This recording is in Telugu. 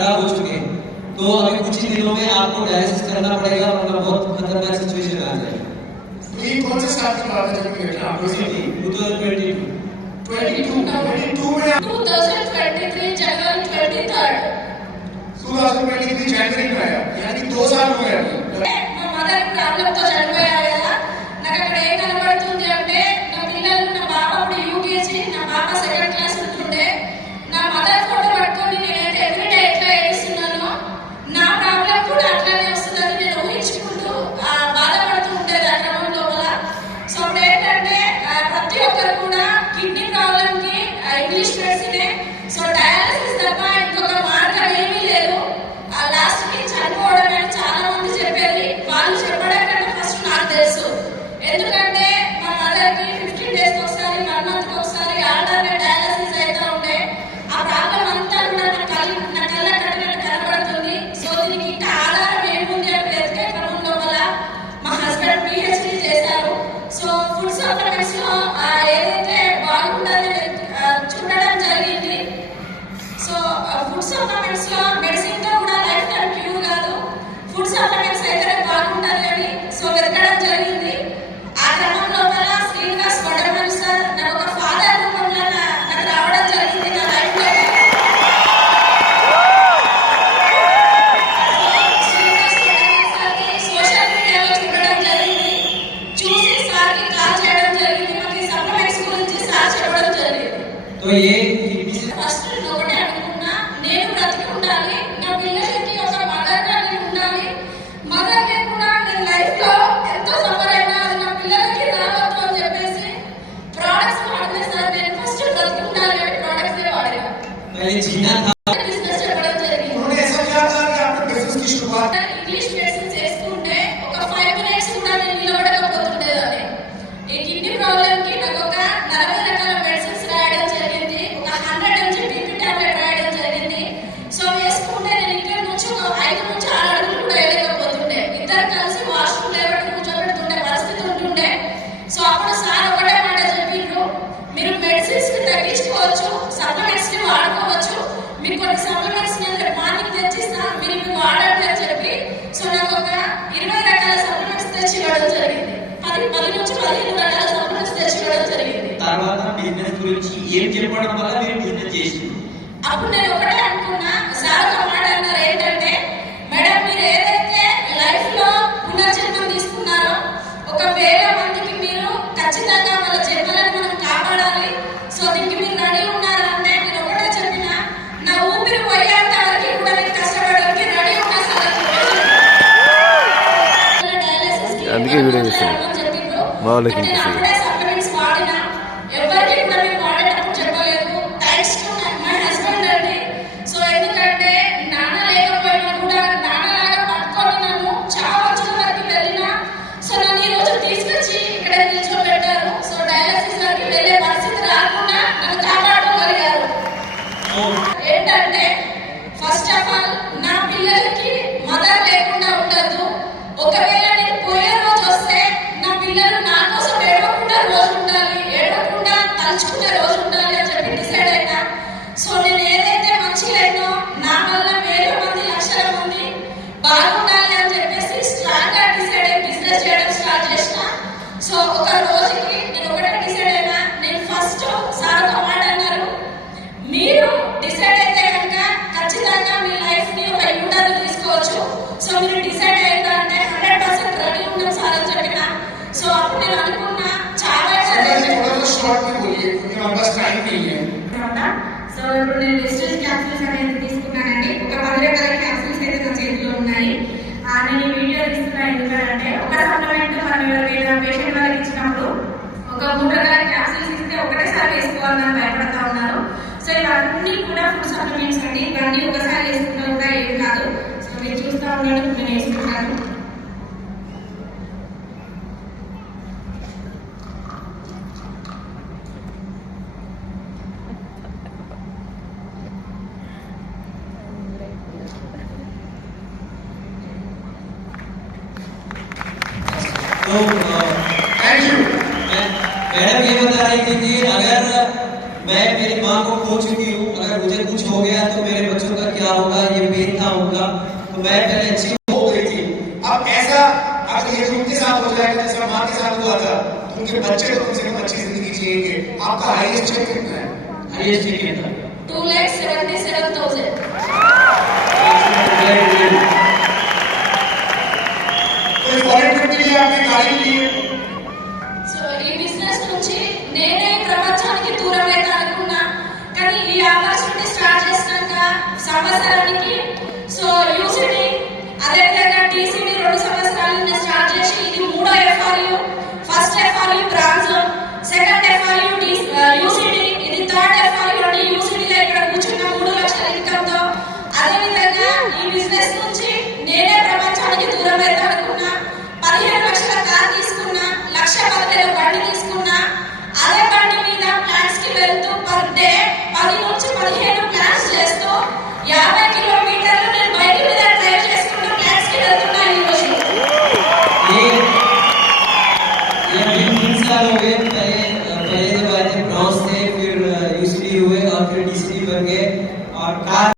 खराब हो चुके हैं, तो अभी कुछ ही दिनों में आपको डायलिसिस करना पड़ेगा, वरना बहुत खतरनाक सिचुएशन आ जाएगी। ये कौन से साल की बात है जब ये घटना आपको हुई? 2022 में 2023 जनवरी 23rd 2023 जनवरी में आया, यानी 2 साल हो गए। మా మదర్ ప్రాబ్లమ్ తో చనిపోయారు కదా. నాకు అక్కడ ఏం కనబడుతుంది అంటే నా పిల్లలు, నా బాబు అప్పుడు యూకేజీ, నా పాప సెకండ్ క్లాస్ ఉంటుండే. నా మదర్ ఫోటో పట్టుకొని నేనైతే ఎవ్రీడే ఎట్లా ఏడుస్తున్నానో నా ప్రాబ్లం కూడా అట్లానే వస్తుందని నేను ఊహించుకుంటూ బాధపడుతూ ఉండేది ఆ క్రమం లోపల. సో అప్పుడు ఏంటంటే ప్రతి ఒక్కరు కూడా కిడ్నీ ప్రాబ్లం కి ఇంగ్లీష్ మెడిసినే, సో డయాలసిస్ తప్ప ఇంకొక మార్గం ఏమీ లేదు. లాస్ట్ కి చనిపోవడం అని చాలా మంది చెప్పేది. వాళ్ళు చెప్పడం కంటే ఫస్ట్ నాకు తెలుసు. ఎందుకంటే మా మదర్ కి 15 days ఒకసారి, 1 month ఒకసారి ఆల్టర్నేట్ డయాలసిస్ అయితే ఉండే. ఆ ప్రాబ్లం అంతా కూడా నా కళ్ళ కట్టినట్టు కనబడుతుంది. సో దీనికి ఇంకా ఆధారం ఏముంది అని వెతికే క్రమం లోపల మా హస్బెండ్ పిహెచ్డి చేశారు. సో ఫుడ్ సప్లిమెంట్స్ లో ఏదైతే బాగుంటుందని చూడడం జరిగింది. సో ఫుడ్ సప్లిమెంట్స్ లో మెడిసిన్ తో కూడా లైఫ్ టైం క్యూర్ కాదు, ఫుడ్ సప్లిమెంట్స్ అయితే బాగుంటుంది అని సో వెతకడం జరిగింది. ఆ క్రమం లోపల శ్రీనివాస్ వడమని సార్ నాకు ఒక ఫాదర్ రూపంలో నాకు రావడం జరిగింది నా లైఫ్ లో. శ్రీనివాస్ వడమని సార్కి సోషల్ మీడియాలో చూడడం జరిగింది. చూసి సార్కి కాల్ చేయడం జరిగింది. మాకు సప్లిమెంట్స్ గురించి సార్ చెప్పడం జరిగింది. तो ये ఫస్ట్ ఒకటే అనుకున్నా, నేను బ్రతికి ఉండాలి, నా పిల్లలకి ఒక మదర్ గా ఉండాలి. మదర్ లేకుండా నేను లైఫ్ లో ఎంతో సఫర్ అయినా అది నా పిల్లలకి రావద్దు అని చెప్పేసి ప్రోడక్ట్స్ వాడితే సార్ నేను ఫస్ట్ బ్రతికి ఉండాలి అని ప్రోడక్ట్స్ వాడినా. पहले जीना था। బిజినెస్ చెప్పడం జరిగింది. उन्होंने ऐसा क्या था कि आपने बिजनेस की शुरुआत? ఇంగ్లీష్ మెడిసిన్ చేసుకుంటే ఒక 5 minutes కూడా నేను నిలబడకపోతుండేదాన్ని. ఈ కిడ్నీ ప్రాబ్లం కి నాకు ఒక 40 రకాల మెడిసిన్స్ రాయడం జరిగింది. ఒక 100 mg బీపీ టాబ్లెట్ రాయడం జరిగింది. సో వేసుకుంటే నేను ఇక్కడ నుంచి ఒక 5 నుంచి 6 అడుగులు కూడా వేయలేకపోతుండే. ఇద్దరు కలిసి వాష్రూమ్ లేబట్టి కూర్చోబెడుతుండే పరిస్థితి ఉంటుండే. సో అప్పుడు సార్ ఒకటే మాట చెప్పిండ్రు, మీరు మెడిసిన్స్ ని తగ్గించుకోవచ్చు, సప్లిమెంట్స్ ని వాడుకోవచ్చు, మీకు కొన్ని సప్లిమెంట్స్ నేను మార్నింగ్ తెచ్చిస్తా, మీరు ఇవి వాడండి అని చెప్పి సో నాకు ఒక 20 రకాల సప్లిమెంట్స్ తెచ్చి ఇవ్వడం జరిగింది. 10 నుంచి 15 రకాల సప్లిమెంట్స్ తెచ్చి ఇవ్వడం జరిగింది. తర్వాత బిజినెస్ గురించి ఏం చెప్పడం వల్ల మీరు బిజినెస్ చేసింది? అప్పుడు నేను ఒకటే అనుకున్నా, సార్ ఒక మాట అన్నారు ఏంటంటే, మేడం మీరు ఏదైతే లైఫ్ లో పునర్జన్మం తీసుకున్నారో 1000 మందికి మీరు ఖచ్చితంగా వాళ్ళ జన్మలను మనం కాపాడాలి. సో దీనికి మీరు రెడీ ఉన్నారా అంటే నేను ఒకటే చెప్పిన, నా ఊపిరి పోయేంత వరకు కూడా నేను కష్టపడడానికి రెడీ ఉన్నా సార్ అని చెప్పేసి డయాలసిస్ కి అందుకే వీడియో చేస్తున్నాను. చెప్పిండ్రు. వాళ్ళకి నేను అప్పుడే సప్లిమెంట్స్ వాడినా, ఎవరికి కూడా మేము వాడేటప్పుడు చెప్పలేదు. థ్యాంక్స్ టు మై హస్బెండ్ అండి. సో ఎందుకంటే నాన్న లేకపోయినా కూడా నాన్నలాగా పట్టుకొని నన్ను చావచ్చిన వరకు వెళ్ళినా సో నన్ను ఈ రోజు తీసుకొచ్చి ఇక్కడ నిల్చోబెట్టారు. సో డయాలసిస్ వరకు వెళ్ళే పరిస్థితి రాకుండా నన్ను కాపాడుకోగలిగారు. ఏంటంటే ఫస్ట్ ఆఫ్ ఆల్ నా పిల్లలకి మదర్ లేకుండా ఉండదు. ఒకవేళ నేను పోయే రోజు వస్తే నా పిల్లలు నా కోసం ఏడవకుండా రోజు ఉండాలి, ఏడవకుండా తలుచుకునే రోజు ఉండాలి అని చెప్పి డిసైడ్ అయినా. సో నేను ఏదైతే మంచి లేనో నా వల్ల 1000 మంది, లక్షల మంది బాగుండాలి అని చెప్పేసి స్ట్రాంగ్ గా డిసైడ్ అయ్యి బిజినెస్ చేయడం స్టార్ట్ చేసిన. సో ఒక రోజుకి నేను ఒకటే డిసైడ్ అయినా, నేను ఫస్ట్ సార్ ఒక మాట అన్నారు, మీరు డిసైడ్ అయితే కనుక ఖచ్చితంగా మీ లైఫ్ ని ఒక యూటర్న్ తీసుకోవచ్చు. సో మీరు డిసైడ్ అయ్యిందా అంటే 100% రెడీ ఉన్నాం సార్ అని చెప్పిన. సో అప్పుడు నేను అనుకున్నా చాలా शॉर्ट में बोलिए क्योंकि हमारे पास टाइम नहीं है। సో ఇప్పుడు నేను డిజిటల్ క్యాప్సూల్స్ అనేది తీసుకున్నానండి. ఒక 10 రకాల క్యాప్సూల్స్ అయితే నా చేతిలో ఉన్నాయి. నేను ఈ వీడియో తీస్తున్నా ఎందుకంటే ఒక సప్లిమెంట్ మనం ఎవరైనా పేషెంట్ వాళ్ళకి ఇచ్చినప్పుడు ఒక 3 రకాల క్యాప్సూల్స్ ఇస్తే ఒకటేసారి వేసుకోవాలని భయపడతా ఉన్నారు. సో ఇవన్నీ కూడా ఫుడ్ సప్లిమెంట్స్ అండి. ఇవన్నీ ఒకసారి వేసుకున్నా కూడా ఏం కాదు. సో మీరు చూస్తూ ఉన్నాడు, నేను వేసుకుంటాను. तो थैंक यू। मैडम ये बता रही थी कि अगर मैं मेरी माँ को खो चुकी हूँ, अगर मुझे कुछ हो गया तो मेरे बच्चों का क्या होगा, ये बेथा होगा, तो मैं पहले अच्छी हो गई थी। अब ऐसा अगर ये उनके साथ हो जाएगा जैसा माँ के साथ हुआ था, तो उनके बच्चे तो कम से कम अच्छी जिंदगी जिएंगे। आपका हाईएस्ट चेक कितना है? हाईएस्ट कितना था? 2,77,000. कोई फॉरेन ट्रिप के लिए आपने गाड़ी ली है? సో ఈ బిజినెస్ నుంచి నేనే ప్రపంచానికి దూరం అయితే అనుకున్నా, కానీ ఈ ఆపర్చునిటీ స్టార్ట్ చేసినాక సంవత్సరానికి సో యూసిడి అదేవిధంగా టీసీడీ 2 సంవత్సరాల నుండి స్టార్ట్ చేసి ఇది 3వ FRU. First FRU bronze, second FRU UCD, ఇది థర్డ్ ఎఫ్ఆర్యు అంటే యూసిడిలో ఇక్కడ కూర్చున్న 3 లక్షల ఇన్కమ్ తో. అదేవిధంగా ఈ బిజినెస్ నుంచి నేనే ప్రపంచానికి దూరం అయితే అనుకున్నా. 15 లక్షల కార్ తీసుకున్నా, 1,10,000 బండి తీసుకున్నా. అదే బండి మీద ప్లాన్స్ కి వెళ్తూ పర్ డే 10 నుంచి 15 ప్లాన్స్ చేస్తూ 50 కిలోమీటర్లు నేను బైక్ మీద డ్రైవ్ చేసుకుంటూ ప్లాన్స్ కి వెళ్తున్నా ఈ రోజు. ये अभी 3 साल हो गए। पहले जब आए थे ब्रॉन्ज थे, फिर यूसीडी हुए और फिर डीसीडी बन गए और कार